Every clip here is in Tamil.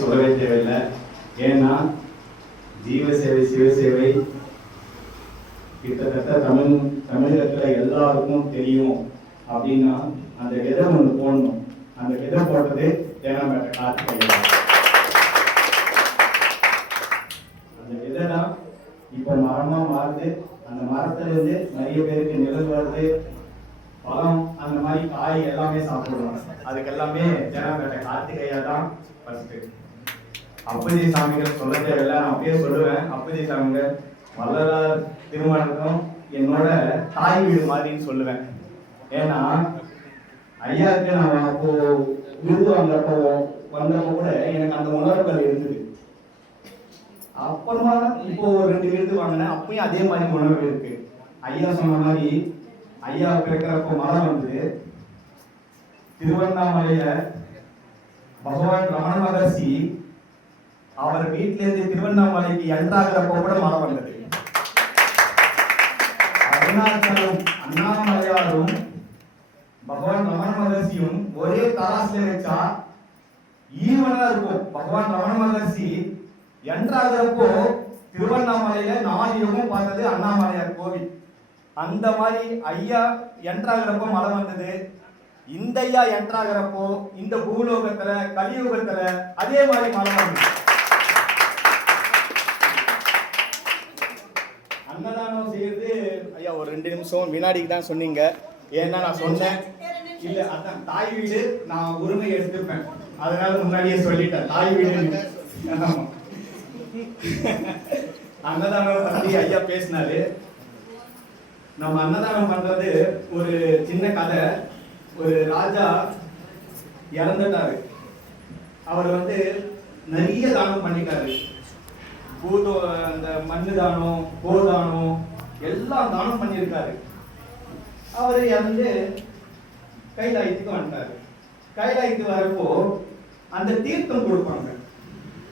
சொல்லவே தேவையில்லை. ஏன்னா ஜீவசேவை சிவசேவை கிட்டத்தட்ட தமிழகத்துல எல்லாருக்கும் தெரியும் அப்படின்னா அந்த விதை ஒன்று போடணும். அந்த விதை போட்டது தேனாம்பேட்டை கார்த்திகேயன். அந்த விதை தான் இப்ப மரமா மாறுது. அந்த மரத்துல இருந்து நிறைய பேருக்கு நிழல் வருது, பழம், அந்த மாதிரி காய் எல்லாமே சாப்பிடுவாங்க. அதுக்கு எல்லாமே தேனாம்பேட்டை கார்த்திகேயா தான் ஃபர்ஸ்ட். அப்பதி சாமிகள் சொல்ல தேவையில்லை, நான் அப்படியே சொல்லுவேன். அப்பதி சாமிகள் வள்ளலார் திருமணம் என்னோட தாய் வீடு மாதிரின்னு சொல்லுவேன். ஏன்னா ஐயாவுக்கு நான் அப்போ விருது வந்தப்போ கூட எனக்கு அந்த உணர்வுகள் இருந்தது. அப்புறமா இப்போ 2 விருது வாங்கினேன், அப்பயும் அதே மாதிரி உணர்வு இருக்கு. ஐயா சொன்ன மாதிரி ஐயா பிறக்கிறப்போ மரம் வந்து திருவண்ணாமலையில பகவான் ரமண மகர்ஷி அவர் வீட்டில இருந்து திருவண்ணாமலைக்கு என்ட்ராகிறப்போ கூட மரம் வந்தது. அருணாச்சலம் அண்ணாமலையாரும் பகவான் ரமண மகர்ஷியும் ஒரே தராசுல வச்சா ஈவனா இருக்கும். பகவான் ரமண மகர்ஷி என்ட்ராகிறப்போ திருவண்ணாமலையில 4 யுகம் பார்த்தது அண்ணாமலையார் கோவில். அந்த மாதிரி ஐயா என்ட்ராகிறப்போ மழை வந்தது. இந்த ஐயா என்ட்ராகிறப்போ இந்த பூலோகத்துல கலியுகத்துல அதே மாதிரி மழை வந்தது. அன்னதானம் செய்யறது ஐயா ஒரு 2 நிமிஷம் வினாடிக்கு தான் சொன்னீங்க. ஏன்னா நான் சொன்னேன் இல்ல அதான் தாய் வீடு, நான் உரிமை எடுத்துப்பேன், அதனால முன்னாடியே சொல்லிட்டேன் தாய் வீடு. அன்னதானம் பத்தி ஐயா பேசினாரு. நம்ம அன்னதானம் பண்றது ஒரு சின்ன கதை. ஒரு ராஜா இறந்துட்டாரு. அவர் வந்து நிறைய தானம் பண்ணிட்டாரு. அந்த மண்ணு தானம், கோதானம் எல்லாம் தானம் பண்ணியிருக்காரு. அவர் இறந்து கைலாயத்துக்கு வந்துட்டாரு. கைலாயத்துக்கு வரப்போ அந்த தீர்த்தம் கொடுப்பாங்க.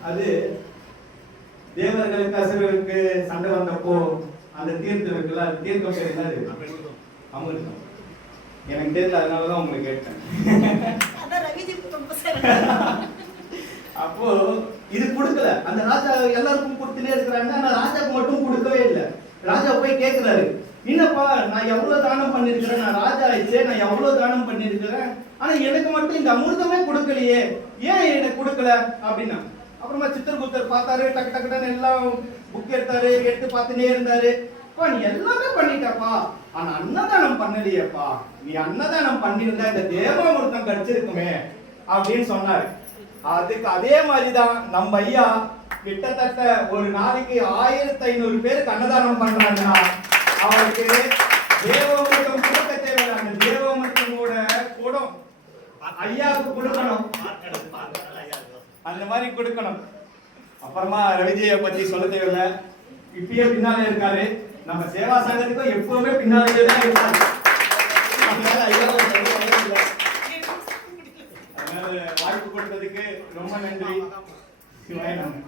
அது தேவர்களுக்கு அசுரர்களுக்கு சண்டை வந்தப்போ அந்த தீர்த்தம் இருக்குல்ல, அந்த தீர்த்தம் பேர் என்னது? அமிர்தம். எனக்கு தெரியல, அதனாலதான் உங்களுக்கு கேட்டேன். அப்போ இது கொடுக்கல. அந்த ராஜா எல்லாருக்கும் கொடுத்துட்டே இருக்கிறாங்க, ஆனா ராஜாக்கு மட்டும் கொடுக்கவே இல்லை. ராஜா போய் கேட்கிறாரு, என்னப்பா நான் எவ்வளவு தானம் பண்ணிருக்கிறேன், நான் ராஜா ஆயிடுச்சே, நான் எவ்வளவு தானம் பண்ணிருக்கிறேன், ஆனா எனக்கு மட்டும் இந்த அமிர்தமே கொடுக்கலையே, ஏன் எனக்கு கொடுக்கல அப்படின்னா. அப்புறமா சித்திரகுப்தர் பார்த்தாரு, டக்கு டக்குன்னு எல்லாம் புக் எடுத்தாரு, எடுத்து பார்த்துட்டே இருந்தாரு. அப்பா நீ எல்லாமே பண்ணிட்டப்பா, ஆனா அன்னதானம் பண்ணலையேப்பா, நீ அன்னதானம் பண்ணிருந்தா இந்த தேவாமிர்தம் கிடைச்சிருக்குமே அப்படின்னு சொன்னாரு. அதுக்கு அதே மாதிரிதான் நம்ம ஐயா கிட்டத்தட்ட ஒரு நாளைக்கு 1500 பேருக்கு அன்னதானம் பண்றாங்கன்னா அவருக்கு தேவாமிர்தம் கொடுக்க தேவையில்லை. அந்த தேவாமிர்தமோட கூடம் ஐயாவுக்கு கொடுக்கணும், அந்த மாதிரி கொடுக்கணும். அப்புறமா ரவிஜய பத்தி சொல்ல தேவையில்லை, இப்பயே பின்னாலே இருக்காரு. நம்ம சேவா சங்கத்துக்கும் எப்பவுமே பின்னாலே தான் இருக்காரு. அதனால வாய்ப்பு கொடுத்ததுக்கு ரொம்ப நன்றி. சிவாய நன்றி.